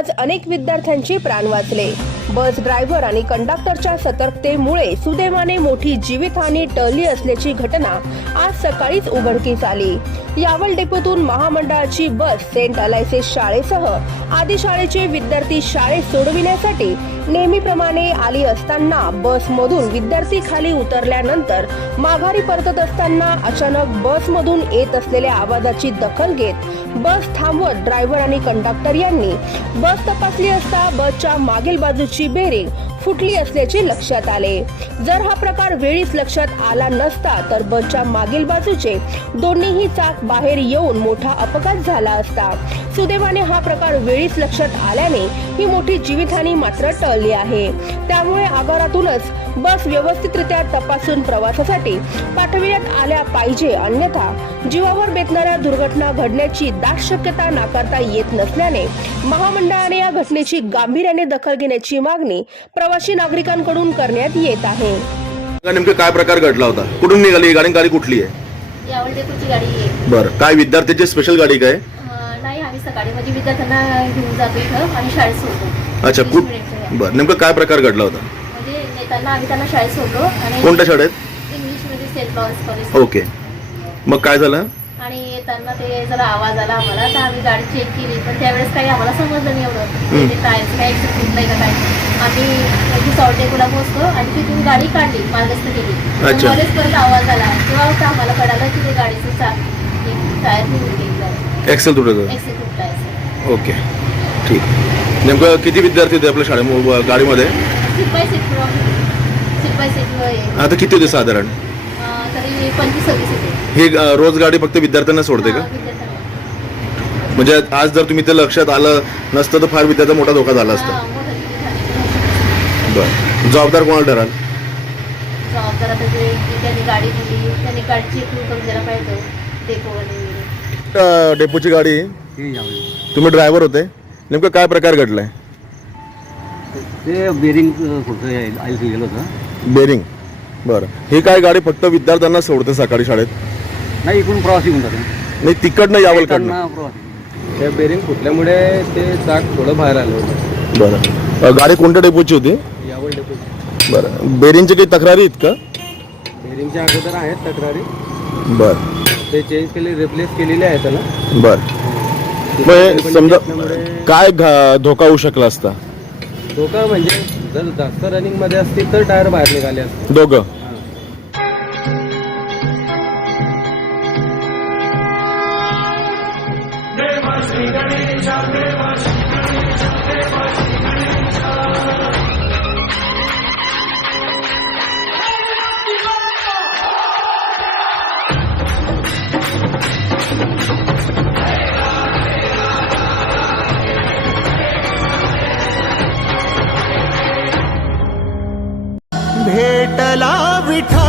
आज अनेक विद्यार्थ्यांचे प्राण वाचले. बस ड्रायव्हर आणि कंडक्टरच्या सतर्कतेमुळे सुदैवाने मोठी जीवितहानी टळली असल्याची घटना आज सकाळीच उघडकीस आली. यावल डेपोतून महामंडळाची बस सेंट अलायसेस शाळेसह आदी शाळेचे विद्यार्थी शाळेत सोडविण्यासाठी नेहमीप्रमाणे आली असताना बसमधून विद्यार्थी खाली उतरल्यानंतर माघारी परतत असताना अचानक बसमधून येत असलेल्या आवाजाची दखल घेत बस थांबवत ड्रायव्हर आणि कंडक्टर यांनी बस तपासली असता बसच्या मागील बाजूची बेरिंग फुटली असल्याचे लक्षात आले. जर हा प्रकार वेळीच लक्षात आला नसता तर बसच्या मागील बाजूचे दोन्हीही चाक बाहेर येऊन मोठा अपघात झाला असता. सुदैवाने हा प्रकार वेळीच लक्षात आल्याने ही मोठी जीवितहानी मात्र टळली आहे. त्यामुळे आगारातूनच बस व्यवस्थितरित्या तपासून प्रवासासाठी पाठविण्यात आल्या पाहिजे. अन्यथा जीवावर बेतणाऱ्या दुर्घटना घडण्याची दाट शक्यता नाकारता येत नसल्याने महामंडळाने या घटनेची गांभीर्याने दखल घेण्याची मागणी प्रवासी नागरिकांकडून करण्यात येत आहे. नेमकं काय प्रकार घडला होता? कुठून निघाली? ही गाडी गाडी कुठली आहे? बरं. काय विद्यार्थ्याची स्पेशल गाडी काय? नाही आम्ही सकाळी म्हणजे विद्यार्थ्यांना घेऊन जातो इथं आणि शाळेत सोडतो. अच्छा कुठ. बरं. नेमकं काय प्रकार घडला होता? म्हणजे आम्ही त्यांना शाळेत सोडलो आणि कोणत्या शाळेत? Saint college okay. मग काय झालं? आणि येताना ते जरा आवाज आला आम्हाला तर आम्ही गाडी चेक केली पण त्यावेळेस काही आम्हाला समजलं नाही एवढं. हम्म. ते टायर्स काय एक्सिट फुटलंय का काय. आम्ही पोहोचलो आणि तिथून गाडी काढली मार्गस्थ केली. पण अच्छा. मध्येच परत आवाज आला. तेव्हा होता आम्हाला कळालं की ते गाडीचं चाक एक टायर निघून गेली. एक्सेल तुटत ओके. ठीक. नेमकं किती विद्यार्थी होते आपल्या शाळे गाडीमध्ये? सीट सीट बाय सीट आता किती होते साधारण? तरी पंचवीस सव्वीस होते. ही अं, रोज गाडी फक्त विद्यार्थ्यांना सोडते का? हा, विद्यार्थ्यांना. म्हणजे आज जर तुम्ही ते लक्षात आलं नसतं तर फार विद्यार्थ्याचा मोठा धोका झाला असता. हा, मोठं. बरं. जबाबदार कोणाला ठराल? जबाबदार आता जे जे त्यांनी गाडी दिली त्यांनी गाडी चेक करून द्यायला पाहिजे डेपोवाले अं, डेपोची गाडी? तुम्ही ड्रायव्हर होते. नेमकं काय प्रकार घडलाय? ते बेरिंग कुठं आईस गेलं होतं. बेरिंग बरं. ही काय गाडी फक्त विद्यार्थ्यांना सोडते सकाळी शाळेत? नाही इकडून प्रवासी होऊन जाते. नाही तिकडनं त्यांना प्रवासी. त्या बेरिंग फुटल्यामुळे ते चाक थोडं बाहेर आलं होतं. बरं. अं, गाडी कोणत्या डेपोची होती? यावर डेपो बरं. बेरिंगची काही तक्रारी आहेत का? बेरिंगच्या अगोदर आहेत तक्रारी. बरं. ते चेंज केले रिप्लेस केलेले आहेत त्याला. बरं. मग हे समजा काय घा- धोका होऊ शकला असता? धोका म्हणजे जर जास्त रनिंगमध्ये असतील तर टायर बाहेर निघाले असते दोघं. भेटला विठ्ठल